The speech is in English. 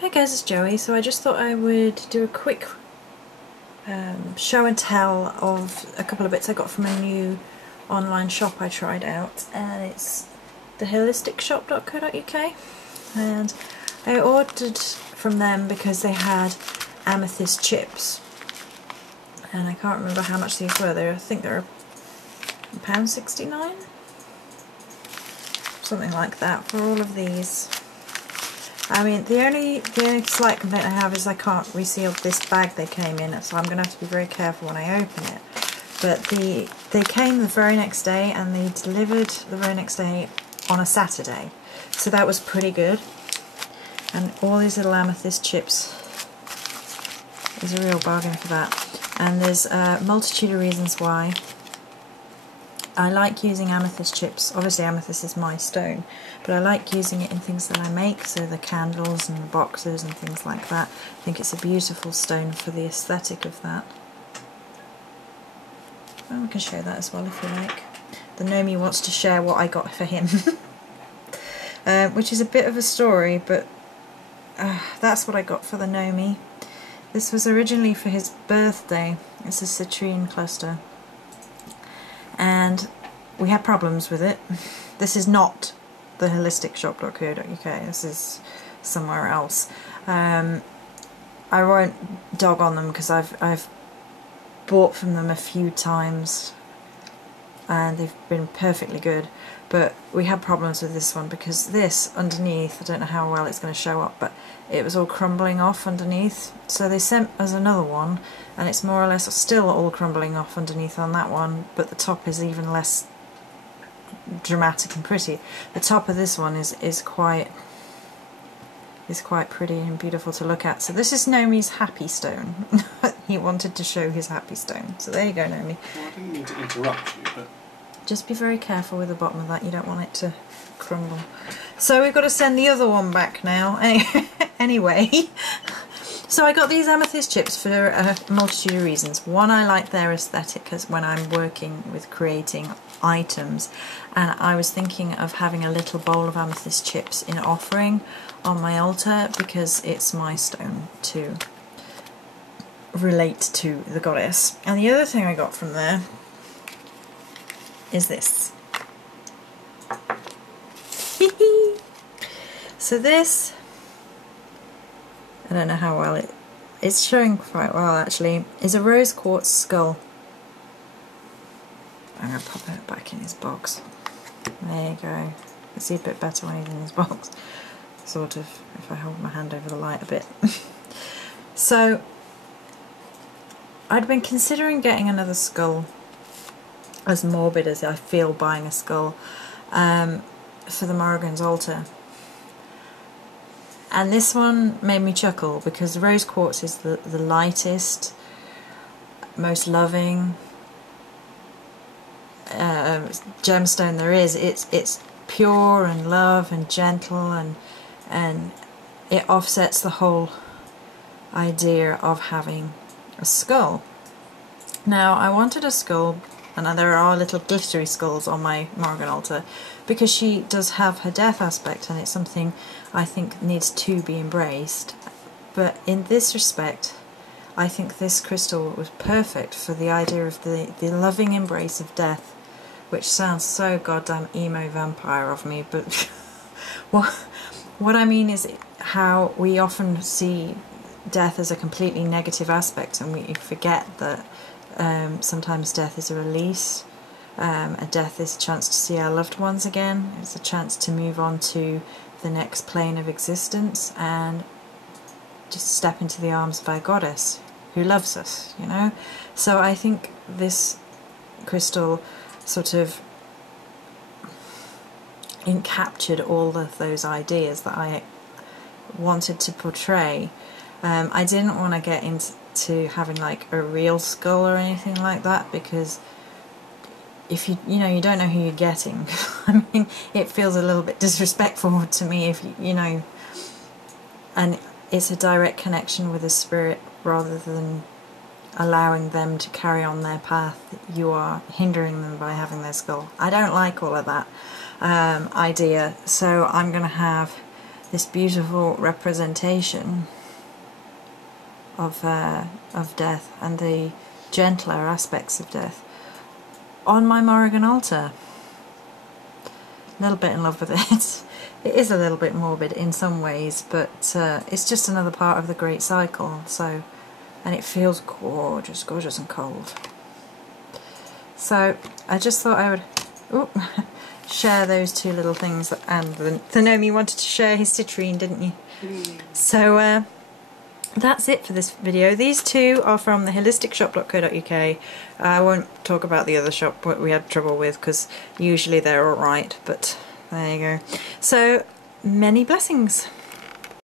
Hey guys, it's Joey. So I just thought I would do a quick show and tell of a couple of bits I got from a new online shop I tried out, and it's theholisticshop.co.uk, and I ordered from them because they had amethyst chips, and I can't remember how much these were. I think they're £1.69, something like that for all of these. I mean, the only slight complaint I have is I can't reseal this bag they came in, so I'm going to have to be very careful when I open it. But they came the very next day, and they delivered the very next day on a Saturday, so that was pretty good. And all these little amethyst chips is a real bargain for that. And there's a multitude of reasons why I like using amethyst chips. Obviously amethyst is my stone, but I like using it in things that I make, so the candles and the boxes and things like that. I think it's a beautiful stone for the aesthetic of that. And we can show that as well if you like. The Nomi wants to share what I got for him, which is a bit of a story, but that's what I got for the Nomi. This was originally for his birthday. It's a citrine cluster, and we had problems with it. This is not the holisticshop.co.uk, this is somewhere else. I won't dog on them because I've bought from them a few times and they've been perfectly good, but we had problems with this one because this underneath, I don't know how well it's going to show up, but it was all crumbling off underneath. So they sent us another one, and it's more or less still all crumbling off underneath on that one, but the top is even less dramatic and pretty. The top of this one is quite pretty and beautiful to look at. So this is Nomi's happy stone. He wanted to show his happy stone. So there you go, Nomi. Well, I didn't mean to interrupt you, but just be very careful with the bottom of that, you don't want it to crumble. So we've got to send the other one back now. Anyway, so I got these amethyst chips for a multitude of reasons. One, I like their aesthetic as when I'm working with creating items, and I was thinking of having a little bowl of amethyst chips in offering on my altar because it's my stone to relate to the goddess. And the other thing I got from there is this. So this, I don't know how well it's showing quite well actually, is a rose quartz skull. I'm going to pop it back in his box. There you go. You can see a bit better when he's in his box. Sort of, if I hold my hand over the light a bit. So, I'd been considering getting another skull, as morbid as I feel buying a skull, for the Morrigan's altar. And this one made me chuckle because the rose quartz is the lightest, most loving gemstone there is. It's pure and love and gentle, and it offsets the whole idea of having a skull. Now I wanted a skull, and there are little glittery skulls on my Morrigan altar because she does have her death aspect, and it's something I think needs to be embraced. But in this respect, I think this crystal was perfect for the idea of the loving embrace of death, which sounds so goddamn emo vampire of me, but what I mean is how we often see death as a completely negative aspect, and we forget that sometimes death is a release. A death is a chance to see our loved ones again. It's a chance to move on to the next plane of existence and just step into the arms of our goddess who loves us, you know. So I think this crystal sort of captured all of those ideas that I wanted to portray. I didn't want to get into having like a real skull or anything like that, because if you don't know who you're getting. I mean, it feels a little bit disrespectful to me if you know, and it's a direct connection with the spirit rather than allowing them to carry on their path. You are hindering them by having their skull. I don't like all of that idea, so I'm going to have this beautiful representation of death and the gentler aspects of death on my Morrigan altar. A little bit in love with it. It is a little bit morbid in some ways, but it's just another part of the great cycle. So, and it feels gorgeous, gorgeous and cold. So I just thought I would share those two little things. And the Nomi wanted to share his citrine, didn't you? Mm. So that's it for this video. These two are from the holisticshop.co.uk. I won't talk about the other shop, what we had trouble with, because usually they're alright, but there you go. So, many blessings.